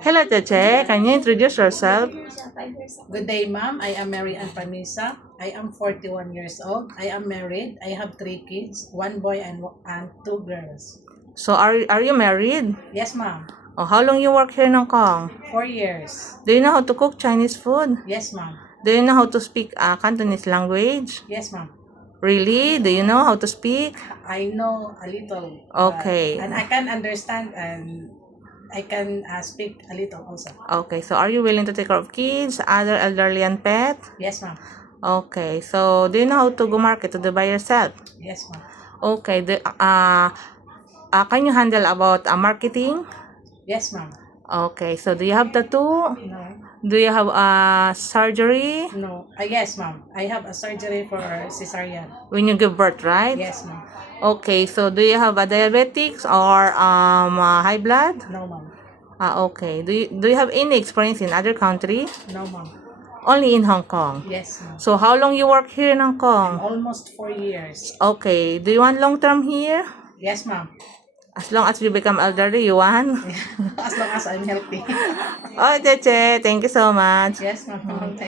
Hello, Cheche. Can you introduce yourself? Good day, ma'am. I am Mary Ann Pamisa. I am 41 years old. I am married. I have 3 kids, 1 boy and 2 girls. So, are you married? Yes, ma'am. Oh, how long you work here in Hong Kong? 4 years. Do you know how to cook Chinese food? Yes, ma'am. Do you know how to speak Cantonese language? Yes, ma'am. Really? Do you know how to speak? I know a little. Okay. And I can understand and I can speak a little also. Okay, so are you willing to take care of kids, other elderly and pet? Yes, ma'am. Okay, so do you know how to go market to do by yourself? Yes, ma'am. Okay, can you handle about marketing? Yes, ma'am. Okay, so do you have tattoo? No. Do you have surgery No. Yes, ma'am. I have a surgery for cesarean. when you give birth, right? Yes, ma'am. Okay, so do you have a diabetics or high blood? No, ma'am. Okay. Do you have any experience in other country? No, ma'am. Only in Hong Kong. Yes, ma'am. So how long you work here in Hong Kong? Almost 4 years. Okay. Do you want long term here? Yes, ma'am. As long as you become elderly, you want? As long as I'm healthy. Oh, Cheche, thank you so much. Yes, ma'am.